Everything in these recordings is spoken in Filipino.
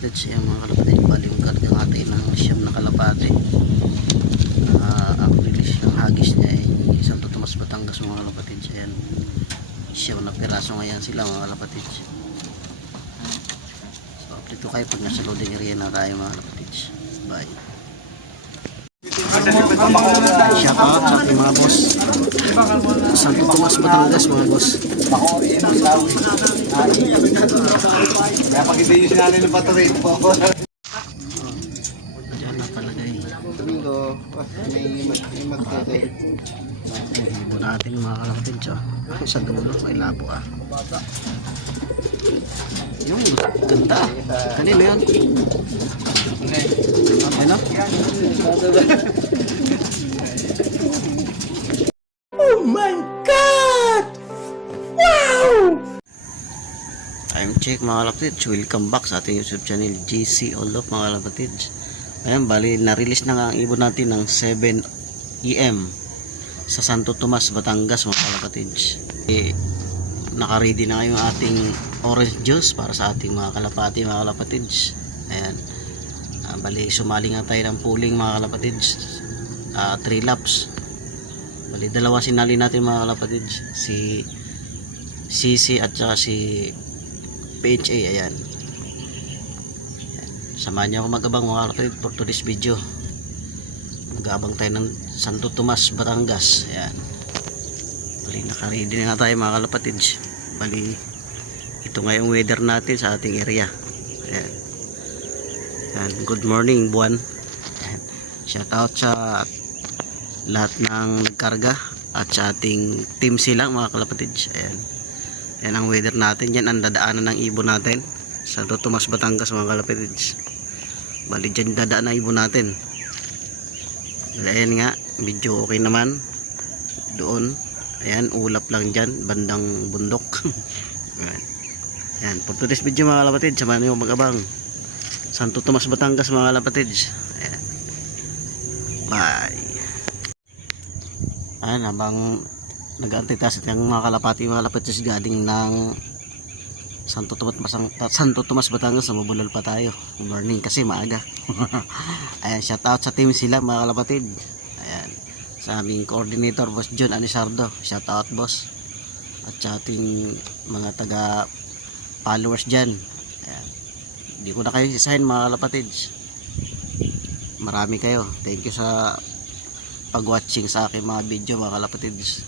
kalapatids. Yan mga kalapatids, bali yung karga natin ng siyam na kalapati. Ang release ng hagis niya ay Santo Tomas, Batangas mga kalapatids. Ayan, siyam na piraso ngayon sila mga kalapatids. So update ko kayo pag nasa loading area na tayo mga kalapatids. Bye. Shout out sa ating mga boss Santo Tomas, Batangas mga boss. Kaya pag-ibig yung sinanay ng baterya po. Diyan nakalagay Domingo, may magtete. ibo natin mga kalapatids. Sa dulo may labo yung ganda. Kanino yun? Ano? Oh my God! Wow! Time check mga kalapatids. Welcome back sa ating YouTube channel GC All Of mga kalapatids. Ayan, bali na-release na nga ang ibon natin ng 7 AM sa Santo Tomas, Batangas mga kalapatids. Naka-ready na yung ating orange juice para sa ating mga kalapati mga kalapatids. Ayan, bali sumali nga tayo ng pooling mga kalapatids. 3 laps. Bali dalawa sinali natin mga kalapatids, si CC at saka si PHA. Ayan, samahan niyo ako mag-abang mga kalapatids for today's video. Mag-abang tayo ng Santo Tomas, Batangas. Ayan, bali naka-ready na nga tayo mga kalapatids. Bali ito nga yung weather natin sa ating area. Ayan. Ayan, good morning buwan. Ayan. Shout out sa lahat ng nagkarga at sa ating team silang mga kalapatids. Ayan, yan ang weather natin. Yan ang dadaanan ng ibon natin sa Santo Tomas, Batangas mga kalapatids. Bali dyan dadaan ang ibon natin. Ayan nga, medyo okay naman doon. Ayan, ulap lang dyan bandang bundok. Ayan. Ayan, for today's video mga kalapatids, samahan niyo mag-abang Santo Tomas, Batangas mga kalapatids. Ayan, bye. Ayan, habang nag-aantay tayo sa mga kalapati mga kalapatids galing ng Santo Tomas, Batangas, mabulol pa tayo. Good morning kasi maaga. Ayan, shout out sa team sila mga kalapatid. Ayan, sa aming coordinator boss John Anisardo, shout out boss. At sa ating mga taga followers dyan. Ayan, hindi ko na kayo isahin mga kalapatids. Marami kayo, thank you sa pag-watching sa aking mga video mga kalapatids.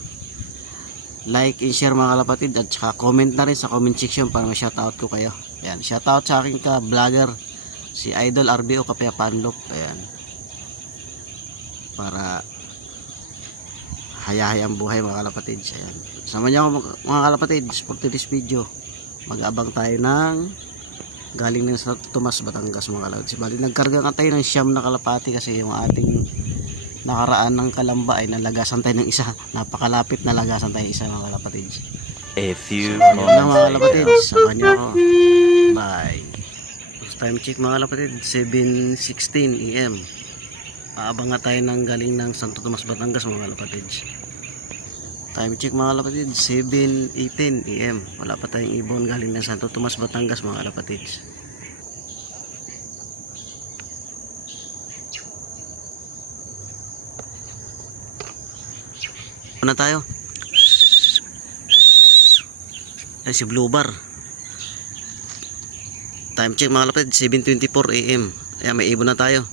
Like and share mga kalapatid, at saka comment na rin sa comment section para ma-shoutout ko kayo. Ayan, shoutout sa aking ka-vlogger si Idol RBO Kapya Panlop. Ayan, para hayahayang buhay mga kalapatids. Ayan, sama niyo ako mga kalapatids for today's video. Mag-abang tayo ng galing ng Santo Tomas, Batangas mga kalapatids. Bali nagkarga nga tayo ng siyam na kalapati kasi yung ating nakaraan ng Kalamba ay nalagasan tayo ng isa. Napakalapit na lagasan tayo isa mga kalapatids. A few Mga moments later. kalapatids, samahan niyo ako. Bye. First time check mga kalapatids, 7:16 AM. Aabang nga tayo ng galing ng Santo Tomas, Batangas mga kalapatids. Time check mga kalapatids, 7:18 AM. Wala pa tayong ibon galing ng Santo Tomas, Batangas mga kalapatids. Na tayo. Ay, si Blue Bar. Time check mga kalapatids, 7:24 AM. Ayan, may ibon na tayo.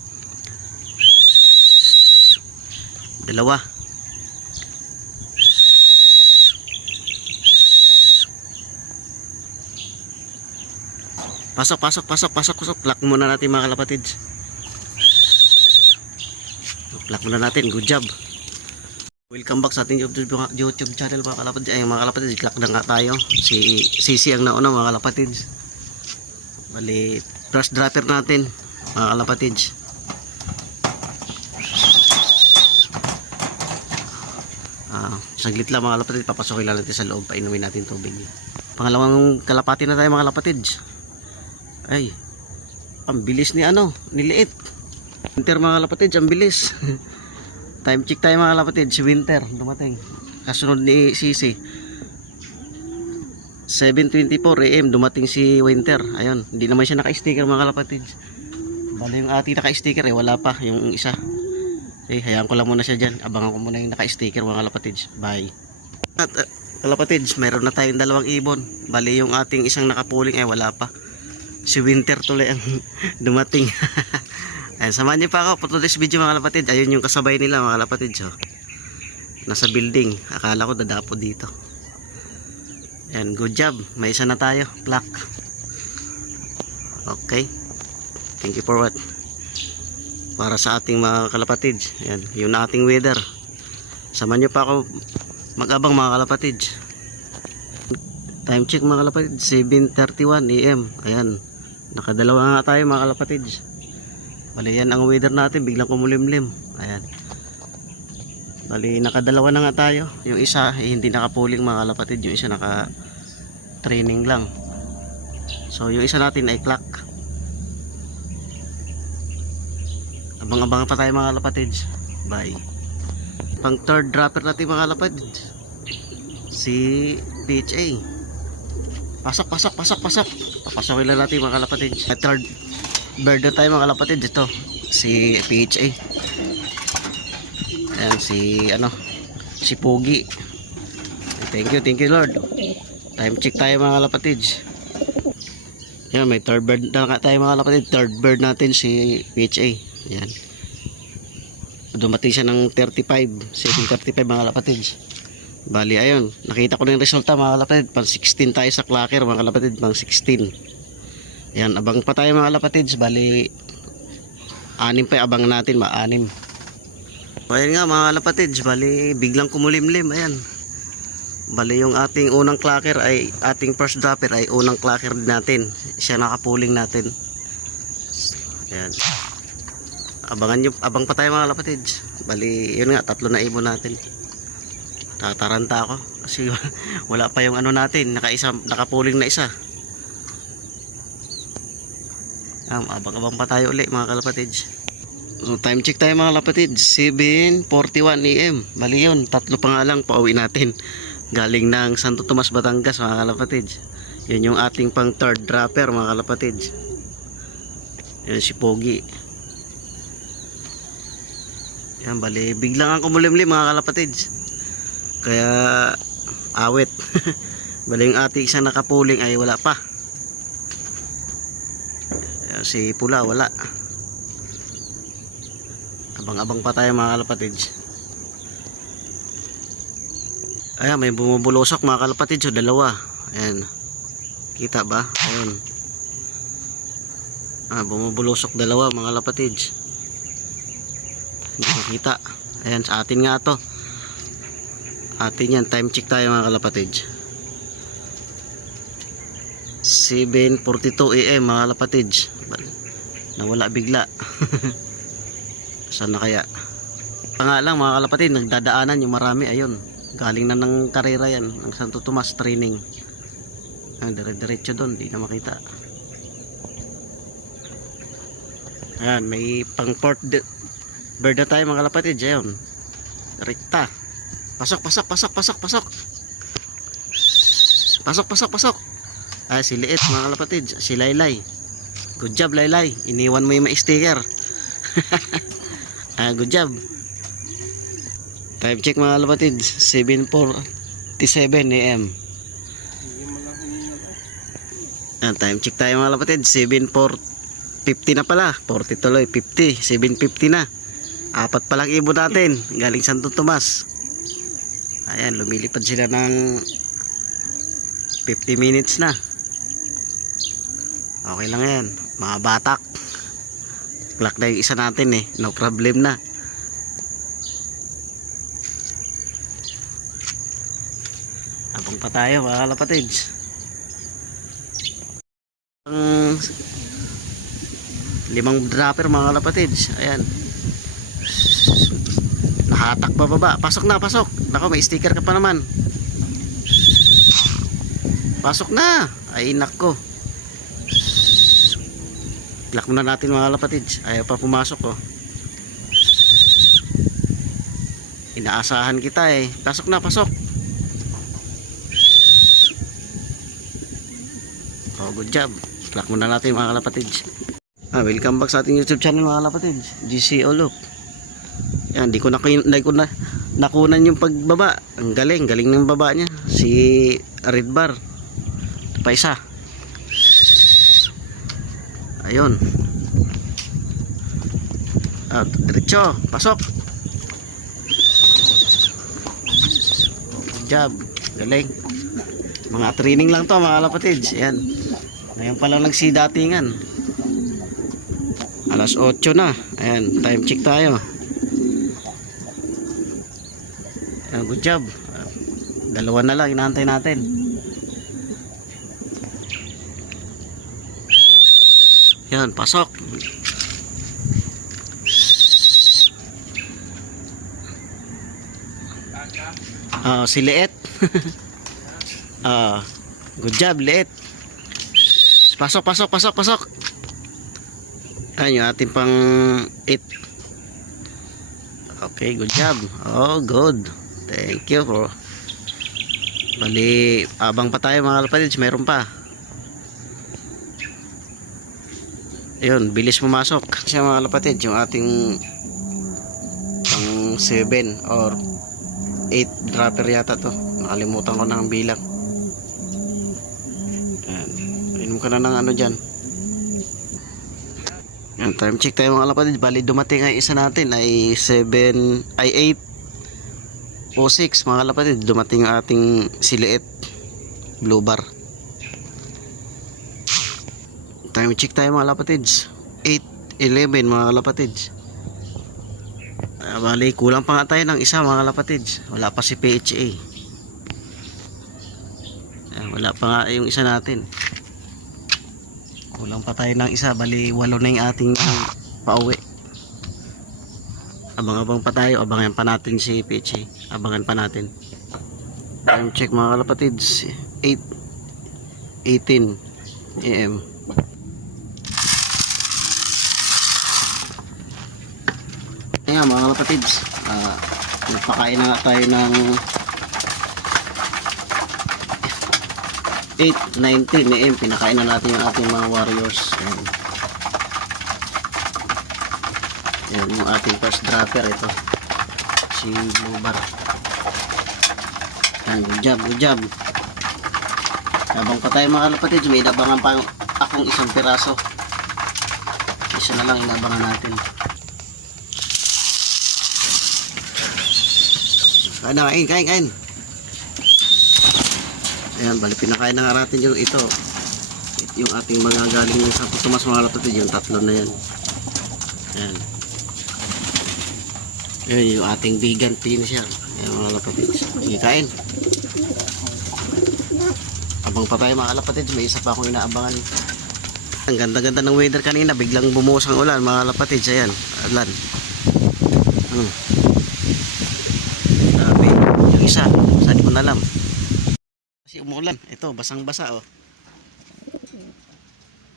Dalawa. Pasok. Plak muna natin mga kalapatids. Plak muna natin. Good job. Welcome back sa ating YouTube channel mga kalapatids. Ay mga kalapatids, i-clack na nga tayo. Si CC ang nauna mga kalapatids. Bali, brush dropper natin mga kalapatids. Saglit lang mga kalapatids, papasokin lang natin sa loob, painumin natin tubig. Pangalawang kalapati na tayo mga kalapatids. Ay, ang bilis ni niliit. Winter mga kalapatids, ang bilis. Time check tayo mga kalapatids, si Winter dumating kasunod ni Sisi. 7:24 AM dumating si Winter. Ayun, hindi naman siya naka-sticker mga kalapatids. Bali yung ating naka-sticker wala pa yung isa. Hayaan ko lang muna siya dyan. Abangan ko muna yung naka-sticker mga kalapatids. Bye. At kalapatids, mayroon na tayong 2 ibon. Bali yung ating isang nakapuling wala pa. Si Winter tuloy ang dumating. Ayan, samahan niyo pa ako for today's video mga kalapatids. Ayun yung kasabay nila mga kalapatids. Nasa building. Akala ko dadapo dito. Ayan, good job. May isa na tayo. Black. Okay. Thank you for what? Para sa ating mga kalapatids. Ayan, yung ating weather. Samahan nyo pa ako mag-abang mga kalapatids. Time check mga kalapatids, 7:31 AM. Ayan, nakadalawa nga tayo mga kalapatids. Bali yan ang weather natin, biglang kumulimlim. Ayan, bali nakadalawa na nga tayo. Yung isa hindi nakapuling mga kalapatids, yung isa naka training lang. So yung isa natin ay clock. Abang-abang pa tayo mga kalapatids. Bye. Pang third dropper natin mga kalapatids, si PHA. Pasok. Papasokin lang natin mga kalapatids. Third bird na tayo mga kalapatids. Ito si PHA. Ayan si Pogi. Thank you Lord. Time check tayo mga kalapatids. Ayan, may third bird na tayo mga kalapatids. Third bird natin si PHA. Ayan, dumating siya ng 7:35 mga kalapatids. Bali ayun, nakita ko na yung resulta mga kalapatids. Pang 16 tayo sa clacker mga kalapatids, pang 16. Ayan, abang pa tayo mga kalapatids. Bali 6 pa abang natin, ma-6. Ayan nga mga kalapatids, bali biglang kumulimlim. Ayan, bali yung ating unang clacker ay ating first dropper ay unang clacker natin. Siya nakapuling natin. Ayan, abangan nyo, abang pa tayo mga kalapatids. Bali yun nga, 3 na ibon natin. Tataranta ako kasi wala pa yung natin, nakapuling na isa. Abang-abang pa tayo ulit mga kalapatids. So time check tayo mga kalapatids, 7:41 AM. Bali yun, 3 pa nga lang pauwi natin galing ng Santo Tomas, Batangas mga kalapatids. Yun yung ating pang third dropper mga kalapatids. Yun si Pogi. Yan, bali biglang ang kumulimlim mga kalapatids. Kaya awit. Bali yung ating isang nakapuling ay wala pa. Yan, si Pula wala. Abang-abang pa tayo mga kalapatids. Ayan, may bumubulosok mga kalapatids. So, 2. Ayan, kita ba? Ayun, bumubulosok 2 mga kalapatids. Hindi makita. Ayan, sa atin nga to. Atin yan. Time check tayo mga kalapatids, 7:42 AM mga kalapatids. Nawala bigla. Saan na kaya? Pa nga lang mga kalapatids, nagdadaanan yung marami. Ayun, galing na ng karera yan, ng Santo Tomas training. Dire-diretso doon, di na makita. Ayan, may pang port bird na tayo mga kalapatids. Ayun, rekta. Pasok. Pasok. Si Liit mga kalapatids, si Laylay. Good job Laylay, iniwan mo yung ma-sticker. Good job. Time check mga kalapatids, 7:47 AM. Time check tayo mga kalapatids, 7:50 na pala. 40 tuloy, 50, 7:50 na. 4 pa lang ibon natin galing Santo Tomas. Ayan, lumilipad sila ng 50 minutes na. Okay lang yan, mga batak. Black na yung isa natin no problem na. Abang pa tayo mga kalapatids. Ang 5 dropper mga kalapatids. Ayan, nahatak bababa. Pasok. Nako, may sticker ka pa naman. Pasok na. Ay nako, lock muna natin mga kalapatids. Ayaw pa pumasok Inaasahan kita Pasok na. Oh, good job. Plak muna natin mga kalapatids. Welcome back sa ating YouTube channel mga kalapatids. GC Olop. Yan, di ko nakunan yung pagbaba. Ang galing ng baba niya. Si Red Bar. Pa isa. Ayun. Diretso, pasok. Good job. Galing. Mga training lang to mga kalapatids. Ayan. Ngayon pa lang nagsidatingan. Alas 8 na. Ayan, time check tayo. Ayan, good job. Dalawa na lang, inaantay natin. Ayan, pasok. Si Liet. Good job, Liet. Pasok. Ayan yung ating pang 8. Okay, good job. Oh, good. Thank you for. Bali, abang pa tayo mga kalapatids. Meron pa. Ayun, bilis pumasok. Siya mga kalapatids, yung ating pang 7 or 8 dropper yata to. Nakalimutan ko na ang bilang. Ayan. Inom ka na ng ano dyan. Ayan, time check tayo mga kalapatids. Bali dumating ay isa natin ay 8 o 6 mga kalapatids. Dumating ang ating siliit blue bar. Time check tayo mga kalapatids. 8:11 mga kalapatids. Bali kulang pa nga tayo ng isa mga kalapatids. Wala pa si PHA. Wala pa nga yung isa natin. Kulang pa tayo ng isa. Bali 8 na yung ating pauwi. Abang-abang pa tayo. Abangan pa natin si PHA. Abangan pa natin. Time check mga kalapatids. 8:18 AM. Ayan mga kalapatids. Nagpakain na nga tayo ng 8:19 AM. Pinakain na natin yung ating mga warriors. Ayan. Ayan yung ating first dropper. Ito si blue bar. Ayan, good job. Habang pa tayo mga kalapatids, may inabangan pa akong isang piraso. Isa na lang inabangan natin. Kain. Ayan, bali pinakain na nga natin yung ito. Yung ating mga galing sa Tomas mga kalapatids, yung tatlo na yan. Ayan. Ayan yung ating vegan finisher. Ayan mga kalapatids. Sige, kain. Abang pa tayo mga kalapatids, may isa pa akong inaabangan. Ang ganda-ganda ng weather kanina, biglang bumuhos ang ulan mga kalapatids. Ayan, ulan. Grabe, yung isa, saan ko na alam. Kasi umuulan, ito basang-basa oh.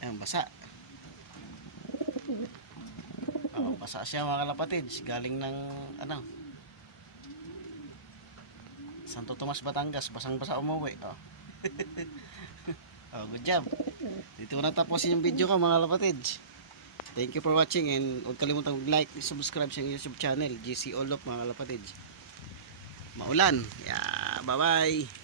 Ayan, basa. Basa siya mga kalapatids, galing ng Santo Tomas, Batangas, basang-basa umuwi oh. Oh, good job. Dito ko na tapusin yung video ko mga kalapatids. Thank you for watching and huwag kalimutan mag-like, subscribe sa YouTube channel GC Olop mga kalapatids. Maulan. Yeah, bye-bye.